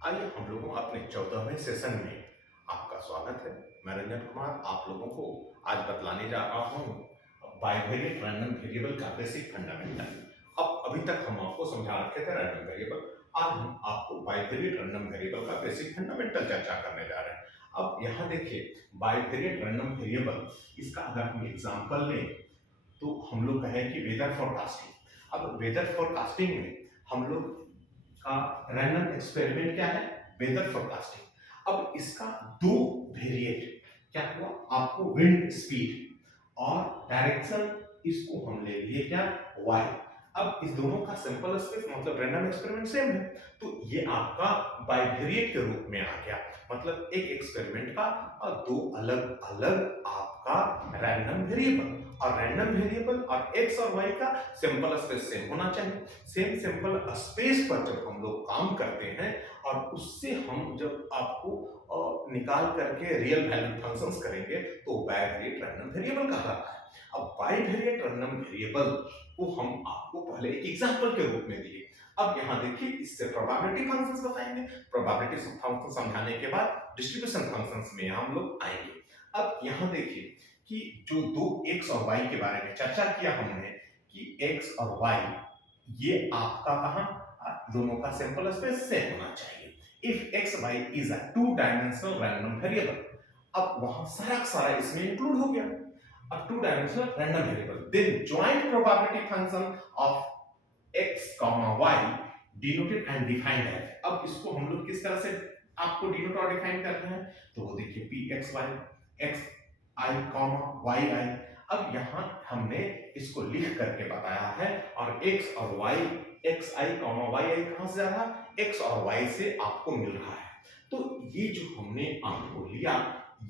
आइए हम लोगों अपने 14वें सेशन में आपका स्वागत है। मैं रंजन कुमार आप लोगों को आज बतलाने जा रहा हूँ बाइवेरिएट रैंडम वेरिएबल का बेसिक फंडामेंटल। अब अभी तक हम आपको समझा रखे थे रैंडम वेरिएबल, आज हम आपको बाइवेरिएट रैंडम वेरिएबल का बेसिक फंडामेंटल चर्चा करने जा रहे हैं। अब यहाँ देखिए बाइवेरिएट रैंडम वेरिएबल, इसका अगर हम एग्जाम्पल लें तो हम लोग कहें कि वेदर फोरकास्टिंग। अब वेदर फोरकास्टिंग में हम लोग का रैंडम एक्सपेरिमेंट क्या है, वेदर फोरकास्टिंग। अब इसका दो वेरिएट क्या हुआ, आपको विंड स्पीड और डायरेक्शन, इसको हम ले लिए क्या, y। अब इस दोनों का सिंपल स्पेस मतलब रैंडम एक्सपेरिमेंट सेम है, तो ये आपका बाइवेरिएट के रूप में आ गया। मतलब एक एक्सपेरिमेंट का और दो अलग अलग आपका रैंडम वेरिएबल, और रैंडम वेरिएबल और x और y का सिंपल स्पेस सेम होना चाहिए। सेम सिंपल स्पेस पर जब हम लोग काम करते हैं और उससे हम जब आपको निकाल करके रियल वैल्यू फंक्शंस करेंगे तो बाइवेरिएट रैंडम वेरिएबल कहलाता है। अब बाइवेरिएट रैंडम वेरिएबल को हम आपको पहले एक एग्जांपल के रूप में दिए। अब यहाँ देखिए इससे प्रोबेबिलिटी फंक्शंस बताएंगे, प्रोबेबिलिटी फंक्शन समझाने के बाद डिस्ट्रीब्यूशन फंक्शंस में हम लोग आएंगे। अब यहाँ देखिए कि जो दो x और y के बारे में चर्चा किया हमने कि x और y ये आपका कहां, दोनों का सिंपल स्पेस सेम होना चाहिए। If x y is a two dimensional random variable, अब वहां सारा इसमें इंक्लूड हो गया। अब two dimensional random variable, then joint probability function of x y denoted and defined है। अब इसको हम लोग किस तरह से आपको डिनोट और डिफाइन करते हैं, तो वो देखिए p x y x i y i। अब यहाँ हमने इसको लिख करके बताया है, और x और y x i y i कहां से जा रहा, x और y से आपको मिल रहा है। तो ये जो हमने आपको लिया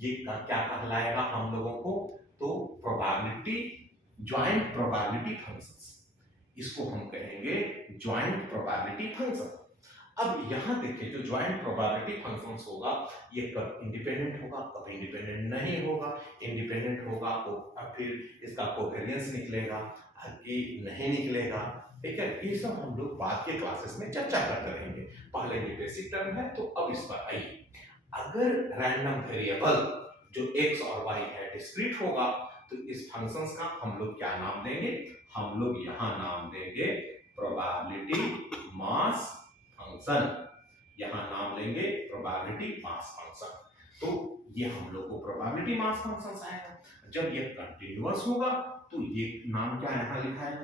ये क्या कहलाएगा हम लोगों को, तो प्रोबेबिलिटी, ज्वाइंट प्रोबेबिलिटी फंक्शंस, इसको हम कहेंगे ज्वाइंट प्रोबेबिलिटी फंक्शन। अब यहां देखिए जो ज्वाइंट प्रोबेबिलिटी फंक्शंस होगा ये कब इंडिपेंडेंट होगा, कब इंडिपेंडेंट नहीं होगा। इंडिपेंडेंट होगा तो अब फिर इसका कोवेरिएंस निकलेगा कि नहीं निकलेगा, ठीक है। ये सब हम लोग बाद के क्लासेस में चर्चा करते रहेंगे, पहले ये बेसिक टर्म है। तो अब इस पर आइए, अगर रैंडम वेरिएबल जो x और y है डिस्क्रीट होगा तो इस फंक्शंस का हम लोग क्या नाम देंगे, हम लोग यहां नाम देंगे प्रोबेबिलिटी मास फंक्शन। यहां नाम लेंगे प्रोबेबिलिटी मास फंक्शन। तो ये हम लोग को प्रोबेबिलिटी मास फंक्शन आएगा। जब ये कंटीन्यूअस होगा तो ये नाम क्या यहां लिखा है,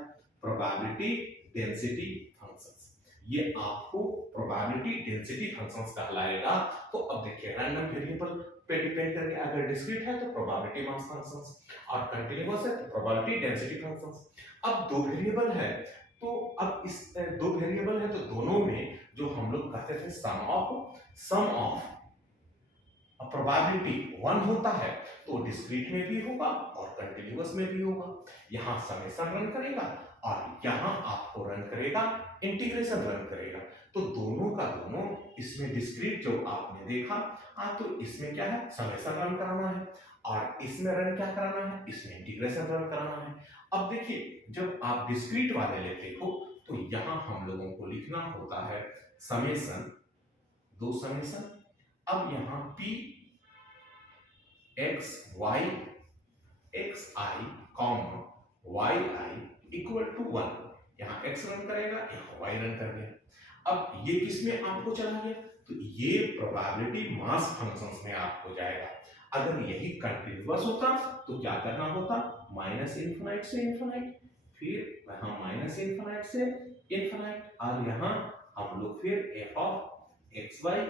प्रोबेबिलिटी डेंसिटी फंक्शंस। ये आपको प्रोबेबिलिटी डेंसिटी फंक्शंस कहलाएगा। तो अब देखिए रैंडम वेरिएबल पे डिपेंड करके अगर डिस्क्रीट है तो प्रोबेबिलिटी मास फंक्शंस, और कंटीन्यूअस है तो प्रोबेबिलिटी डेंसिटी फंक्शंस। अब दो वेरिएबल है तो अब इस दो वेरिएबल है तो दोनों में जो हम लोग कहते थे सम ऑफ प्रोबेबिलिटी 1 होता है तो डिस्क्रीट में भी होगा और कंटीन्यूअस में भी होगा। यहाँ समेशन रन करेगा और यहाँ आपको रन करेगा इंटीग्रेशन रन करेगा। तो दोनों का दोनों, इसमें डिस्क्रीट जो आपने देखा तो इसमें क्या है, समेशन रन कराना है, और इसमें रन क्या कराना है, इसमें इंटीग्रेशन रन कराना है। अब देखिए जब आप डिस्क्रीट वाले लेते हो तो यहाँ हम लोगों को लिखना होता है समेशन, दो समेशन। अब यहाँ p x y x i comma y i equal to 1, यहाँ x रन करेगा यहाँ y रन कर दिया। अब ये किस में आपको चला गया, तो ये प्रोबेबिलिटी मास फंक्शंस में आपको जाएगा। अगर यही कंटीन्यूअस होता तो क्या करना होता, माइनस इन्फिनाइट से इन्फिनाइट, फिर वहां माइनस इन्फिनाइट से इन्फिनाइट, और यहाँ हम लोग फिर f of x y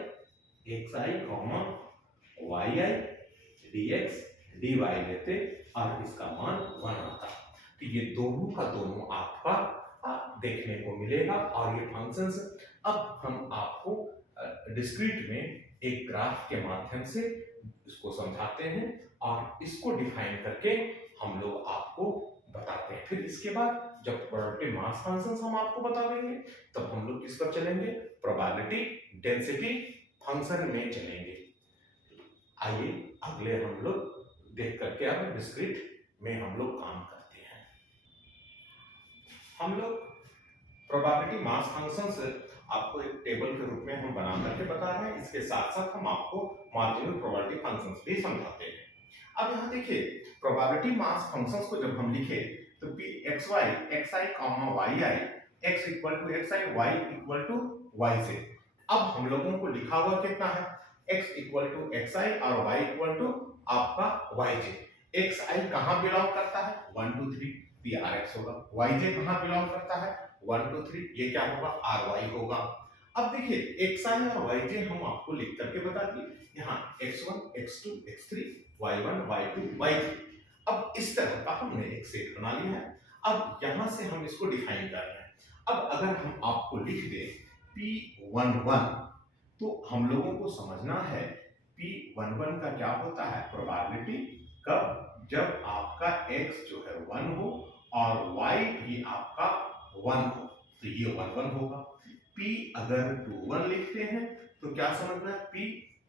x i comma y i dx dy लेते और इसका मान 1 आता। तो ये दोनों का दोनों आपका देखने को मिलेगा। और ये फंक्शंस अब हम आपको डिस्क्रीट में एक ग्राफ के माध्यम से इसको समझाते हैं और इसको डिफाइन करके हम लोग आपको बताते हैं। फिर इसके बाद जब प्रोबेबिलिटी मास फंक्शंस हम आपको बता देंगे तब हम लोग किस पर चलेंगे, प्रोबेबिलिटी डेंसिटी फंक्शन में चलेंगे। आइए अगले हम लोग देख करके अब डिस्क्रीट में हम लोग काम करते हैं। हम लोग प्रोबेबिलिटी मास फंक्शंस आपको एक टेबल के रूप में हम बना करके बता रहे हैं, इसके साथ साथ हम आपको मार्जिनल प्रोबेबिलिटी फंक्शंस भी समझाते हैं। अब यहाँ देखिए, प्रोबेबिलिटी मास फंक्शंस को जब हम लिखे तो p x y x i comma y i x equal to x i y equal to y j. अब हम लोगों को लिखा हुआ कितना है, x equal to x i और y इक्वल टू आपका वाई जे। एक्स आई कहाँ बिलोंग करता है, 1 2 3 पी आर एक्स होगा। वाई जे कहाँ बिलोंग करता है, 1 2 3, ये क्या होगा, आर वाई होगा। अब देखिए एक्स आई और वाई जे हम आपको लिख करके बता दिए, यहाँ x1 x2 x3 y1 y2 y3। अब इस तरह का हमने एक सेट बना लिया है। अब यहां से हम इसको डिफाइन कर रहे हैं। अब अगर हम आपको लिख दें P11, तो हम लोगों को समझना है P11 का क्या होता है, प्रोबेबिलिटी कब, जब आपका x जो है 1 हो और y भी आपका 1 हो, तो ये 1 1 होगा। P अगर 21 लिखते हैं तो क्या समझना है, P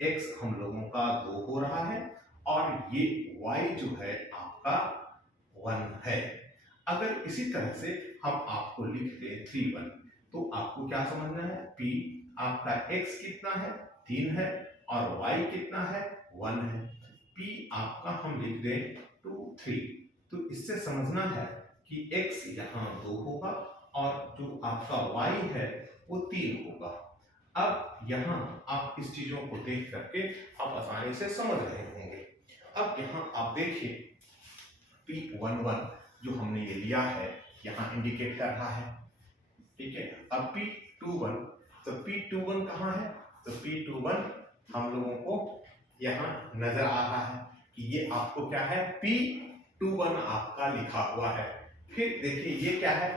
x हम लोगों का 2 हो रहा है और ये y जो है आपका 1 है। अगर इसी तरह से हम आपको लिख दें 31, तो आपको क्या समझना है, P आपका x कितना है, 3 है और y कितना है, 1 है। P आपका हम लिख दें 2 3, तो इससे समझना है कि x यहाँ 2 होगा और जो आपका y है वो 3 होगा। अब यहाँ आप इस चीजों को देख करके आप आसानी से समझ रहे होंगे। अब यहाँ आप देखिए P11 जो हमने ये लिया है यहाँ इंडिकेट कर रहा है, ठीक है। अब P21, तो P21 कहाँ है, तो P21 हम लोगों को यहाँ नजर आ रहा है कि ये आपको क्या है, P21 आपका लिखा हुआ है। फिर देखिए ये क्या है,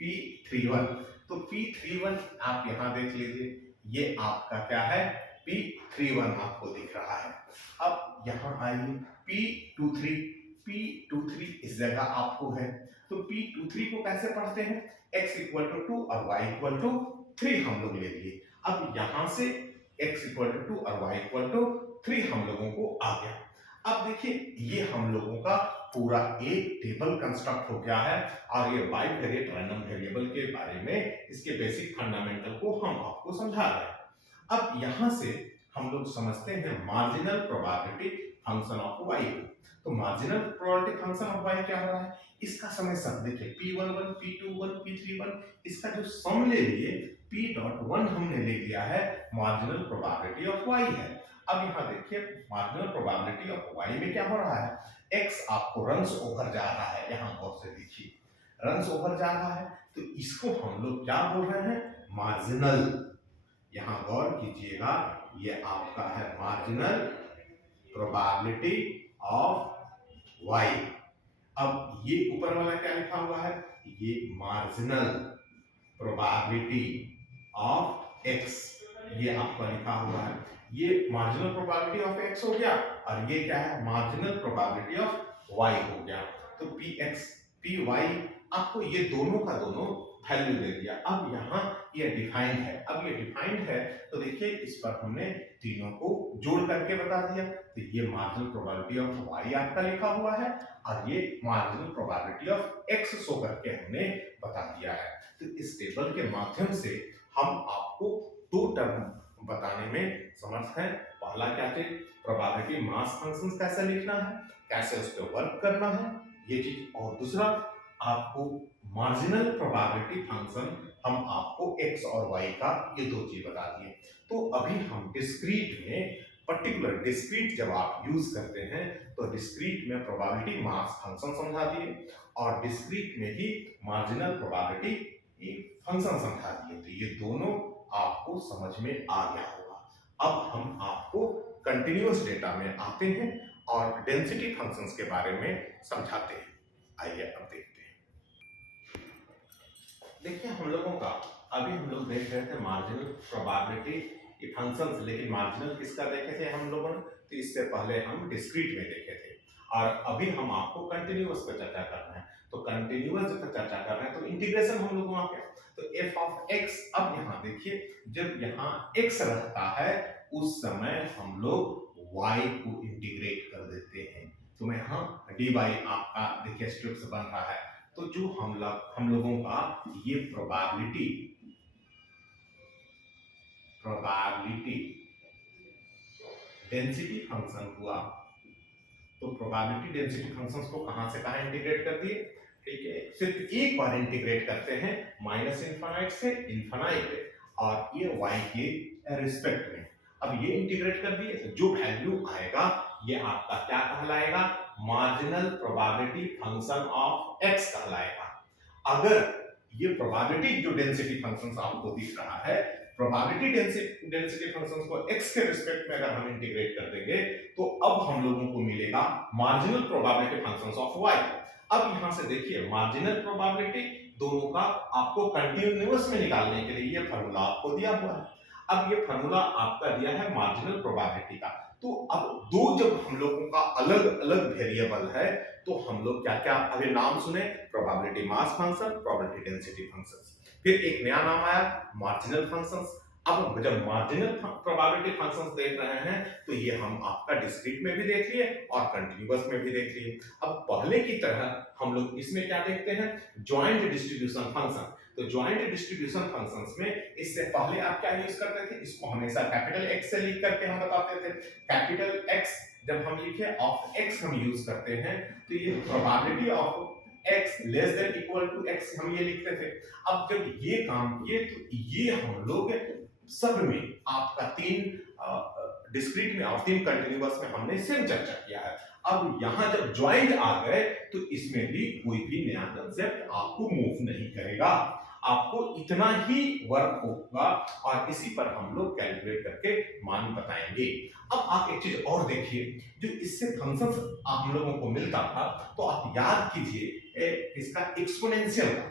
P31, तो P31 आप यहाँ देख लीजिए, ये आपका क्या है, P31 आपको दिख रहा है। अब यहाँ आइए P23, P23 इस जगह आपको है, तो P23 को कैसे पढ़ते हैं, x इक्वल टू 2 और y इक्वल टू 3 हम लोग ले लिए। अब यहां से x इक्वल टू 2 और y इक्वल टू 3 हम लोगों को आ गया। अब देखिए ये हम लोगों का पूरा एक टेबल कंस्ट्रक्ट हो गया है और ये बाइवेरिएट रैंडम वेरिएबल के बारे में इसके बेसिक फंडामेंटल को हम आपको समझा रहे हैं। अब यहां से हम लोग समझते हैं marginal probability function of y। तो marginal probability function of y क्या हो रहा है, इसका समय सम देखिए P11 P21 P31, इसका जो सम ले लिए P.1 हमने ले लिया है, मार्जिनल प्रोबेबिलिटी ऑफ y है। अब यहाँ देखिए मार्जिनल प्रोबेबिलिटी ऑफ y में क्या हो रहा है, x आपको रन्स ओवर जा रहा है, यहाँ गौर से देखिए रन्स ओवर जा रहा है, तो इसको हम लोग क्या बोल रहे हैं, मार्जिनल। यहाँ गौर कीजिएगा, ये आपका है मार्जिनल प्रोबेबिलिटी ऑफ y। अब ये ऊपर वाला क्या लिखा हुआ है, ये मार्जिनल प्रोबेबिलिटी ऑफ x, ये आपका लिखा हुआ है। ये मार्जिनल प्रोबेबिलिटी ऑफ x हो गया और ये क्या है, मार्जिनल प्रोबेबिलिटी ऑफ y हो गया। तो px py आपको ये दोनों का दोनों वैल्यू दे दिया। अब यहाँ ये डिफाइंड है, अब ये डिफाइंड है तो देखिए इस पर हमने तीनों को जोड़ करके बता दिया। तो ये मार्जिनल प्रोबेबिलिटी ऑफ y आपका लिखा हुआ है और ये marginal probability of x show करके हमने बता दिया है। तो इस टेबल के माध्यम से हम आपको दो टर्म बताने में समर्थ हैं। पहला क्या चीज, प्रोबेबिलिटी मास फंक्शंस कैसे लिखना है, कैसे उस पर वर्क करना है, ये चीज, और दूसरा आपको मार्जिनल प्रोबेबिलिटी फंक्शन हम आपको x और y का ये दो चीज बता दिए। तो अभी हम डिस्क्रीट में, पर्टिकुलर डिस्क्रीट जब आप यूज करते हैं तो डिस्क्रीट में प्रोबेबिलिटी मास फंक्शन समझा दिए और डिस्क्रीट में ही मार्जिनल प्रोबेबिलिटी फंक्शन समझा दिए। तो ये दोनों आपको समझ में आ गया होगा। अब हम आपको कंटिन्यूअस डेटा में आते हैं और डेंसिटी फंक्शंस के बारे में समझाते हैं। आइए अब देखते हैं। देखिए हम लोगों का अभी हम लोग देख रहे थे मार्जिनल प्रोबेबिलिटी ये फंक्शंस, लेकिन मार्जिनल किसका देखे थे हम लोगों ने, तो इससे पहले हम डिस्क्रीट में देखे थे और अभी हम आपको कंटिन्यूअस पर चर्चा करना है। तो कंटिन्यूअस पर चर्चा कर रहे हैं तो इंटीग्रेशन हम लोग वहां पे, तो f ऑफ x, अब यहाँ देखिए जब यहाँ x रहता है उस समय हम लोग y को इंटीग्रेट कर देते हैं। तो यहाँ dy आपका देखिए स्ट्रिप्स बन रहा है। तो जो हम लोगों का ये प्रोबेबिलिटी प्रोबेबिलिटी डेंसिटी फंक्शन हुआ। तो प्रोबेबिलिटी डेंसिटी फंक्शंस को कहां से कहां इंटीग्रेट कर दिए, ठीक है, सिर्फ एक बार इंटीग्रेट करते हैं माइनस इनफाइनाइट से इनफाइनाइट, और ये y के रिस्पेक्ट में। अब ये इंटीग्रेट कर दिए तो जो वैल्यू आएगा ये आपका क्या कहलाएगा, marginal probability function of x कहलाएगा। अगर ये प्रोबेबिलिटी जो डेंसिटी फंक्शंस आपको दिख रहा है, प्रोबेबिलिटी डेंसिटी फंक्शंस को x के रिस्पेक्ट में अगर हम इंटीग्रेट कर देंगे तो अब हम लोगों को मिलेगा marginal probability functions of y। अब यहां से देखिए मार्जिनल प्रोबेबिलिटी दोनों का आपको कंटीन्यूअस में निकालने के लिए ये फार्मूला आपको दिया हुआ है। अब ये फार्मूला आपका दिया है मार्जिनल प्रोबेबिलिटी का। तो अब दो जब हम लोगों का अलग अलग वेरिएबल है तो हम लोग क्या क्या अभी नाम सुने, probability mass function, probability density functions, फिर एक नया नाम आया मार्जिनल फंक्शंस। अब जब मार्जिनल प्रोबेबिलिटी फंक्शंस देख रहे हैं तो ये हम आपका डिस्क्रीट में भी देख लिए और कंटीन्यूअस में भी देख लिए। अब पहले की तरह हम लोग इसमें क्या देखते हैं, ज्वाइंट डिस्ट्रीब्यूशन फंक्शन। तो ज्वाइंट डिस्ट्रीब्यूशन फंक्शंस में इससे पहले आप क्या यूज करते थे, इसको हमेशा कैपिटल एक्स से लिख करके हम बताते थे। कैपिटल एक्स जब हम लिखे ऑफ एक्स हम यूज करते हैं तो ये probability of x less than equal to x हम ये लिखते थे। अब जब ये काम किए तो ये हम लोग सब में आपका तीन डिस्क्रीट में और तीन कंटीन्यूअस में हमने सेम चर्चा किया है। अब यहां जब ज्वाइंट आ गए तो इसमें भी कोई भी नया कंसेप्ट आपको मूव नहीं करेगा, आपको इतना ही वर्क होगा और इसी पर हम लोग कैलकुलेट करके मान बताएंगे। अब आप एक चीज और देखिए, जो इससे फंक्शंस आप लोगों को मिलता था तो आप याद कीजिए इसका एक्सपोनेंशियल का।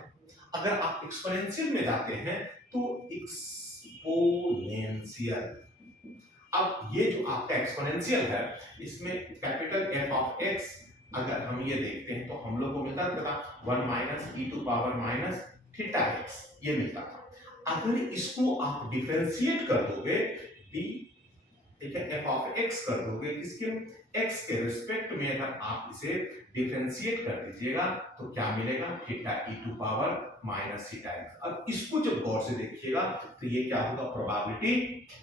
अगर आप एक्सपोनेंशियल में जाते हैं तो एक्सपोनेंशियल, अब ये जो आपका एक्सपोनेंशियल है इसमें कैपिटल F ऑफ x अगर हम ये देखते हैं तो हम लोग को मिलता था 1 minus e to power minus theta x, ये मिलता था। अगर इसको आप डिफरेंशिएट कर दोगे d, ठीक है, f ऑफ x कर दोगे किसके, x के रिस्पेक्ट में अगर आप इसे डिफरेंशिएट कर दीजिएगा तो क्या मिलेगा, theta e to power minus theta x। अब इसको जब गौर से देखिएगा तो ये क्या होगा, प्रोबेबिलिटी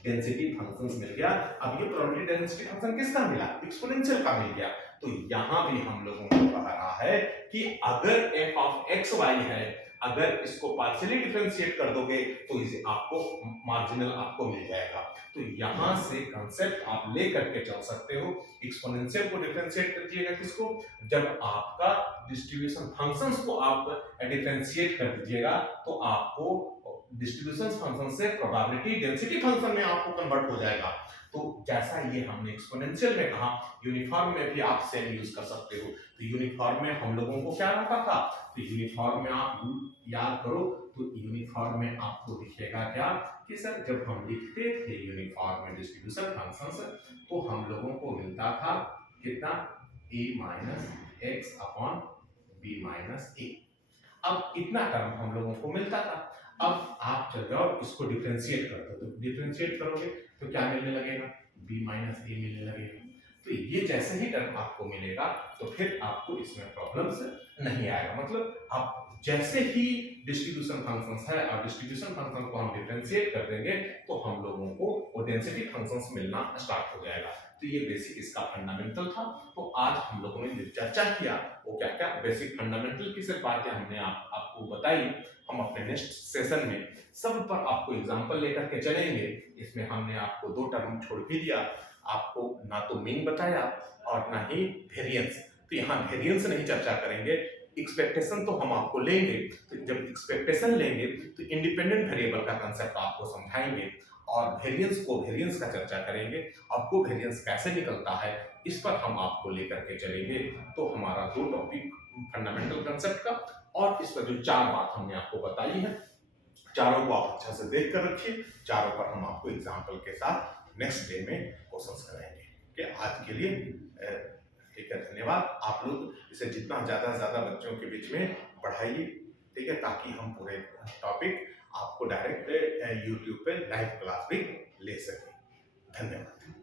डेंसिटी फंक्शंस मिल गया। अब ये प्रोबेबिलिटी डेंसिटी फंक्शन किसका मिला, एक्सपोनेंशियल का मिल गया। तो यहां भी हम लोगों को कह रहा है कि अगर f ऑफ x y है, अगर इसको पार्शियली डिफरेंशिएट कर दोगे तो इसे आपको मार्जिनल आपको मिल जाएगा। तो यहां से कांसेप्ट आप ले करके चल सकते हो। एक्सपोनेंशियल को डिफरेंशिएट कर दीजिएगा किसको, जब आपका डिस्ट्रीब्यूशन फंक्शंस को आप डिफरेंशिएट कर दीजिएगा तो आपको डिस्ट्रीब्यूशन फंक्शन से प्रोबेबिलिटी डेंसिटी फंक्शन में आपको कन्वर्ट हो जाएगा। तो जैसा ये हमने एक्सपोनेंशियल में कहा, यूनिफॉर्म में भी आप सेम यूज कर सकते हो। तो यूनिफॉर्म में हम लोगों को क्या रहता था, तो यूनिफॉर्म में आप याद करो तो यूनिफॉर्म में आपको दिखेगा क्या कि सर जब हम लिखते थे यूनिफॉर्म में डिस्ट्रीब्यूशन फंक्शंस तो हम लोगों को मिलता था कितना, a minus x upon b minus a. अब इतना टर्म हम लोगों को मिलता था। अब आप चल जाओ इसको डिफरेंशिएट कर दो, तो डिफरेंशिएट करोगे तो क्या मिलने लगेगा, b माइनस ए मिलने लगेगा। तो ये जैसे ही टर्म आपको मिलेगा तो फिर आपको इसमें प्रॉब्लम्स नहीं आएगा। मतलब आप जैसे ही डिस्ट्रीब्यूशन फंक्शंस है और डिस्ट्रीब्यूशन फंक्शन को हम डिफरेंशिएट कर देंगे तो हम लोगों को वो डेंसिटी फंक्शंस मिलना स्टार्ट हो जाएगा। तो ये बेसिक इसका फंडामेंटल था। तो आज हम लोगों ने जो चर्चा किया वो क्या क्या बेसिक फंडामेंटल की सिर्फ बातें हमने आपको बताई। हम अपने नेक्स्ट सेशन में सब पर आपको एग्जांपल लेकर के चलेंगे। इसमें हमने आपको दो टर्म छोड़ भी दिया, आपको ना तो मीन बताया और ना ही वेरिएंस। तो यहाँ वेरिएंस नहीं चर्चा करेंगे, एक्सपेक्टेशन तो हम आपको लेंगे। तो जब एक्सपेक्टेशन लेंगे तो इंडिपेंडेंट वेरिएबल का कंसेप्ट आपको समझाएंगे और वेरिएंस का चर्चा करेंगे। आपको वेरिएंस कैसे निकलता है इस पर हम आपको लेकर के चलेंगे। तो हमारा दो टॉपिक फंडामेंटल कंसेप्ट का और इस पर जो चार बात हमने आपको बताई है, चारों को आप अच्छा से देख कर रखिए। चारों पर हम आपको एग्जाम्पल के साथ नेक्स्ट डे में क्वेश्चंस कराएंगे। ठीक है, आज के लिए ठीक है, धन्यवाद। आप लोग इसे जितना ज्यादा से ज्यादा बच्चों के बीच में पढ़ाइए, ठीक है, ताकि हम पूरे टॉपिक आपको डायरेक्ट यूट्यूब पे लाइव क्लास भी ले सकें। धन्यवाद।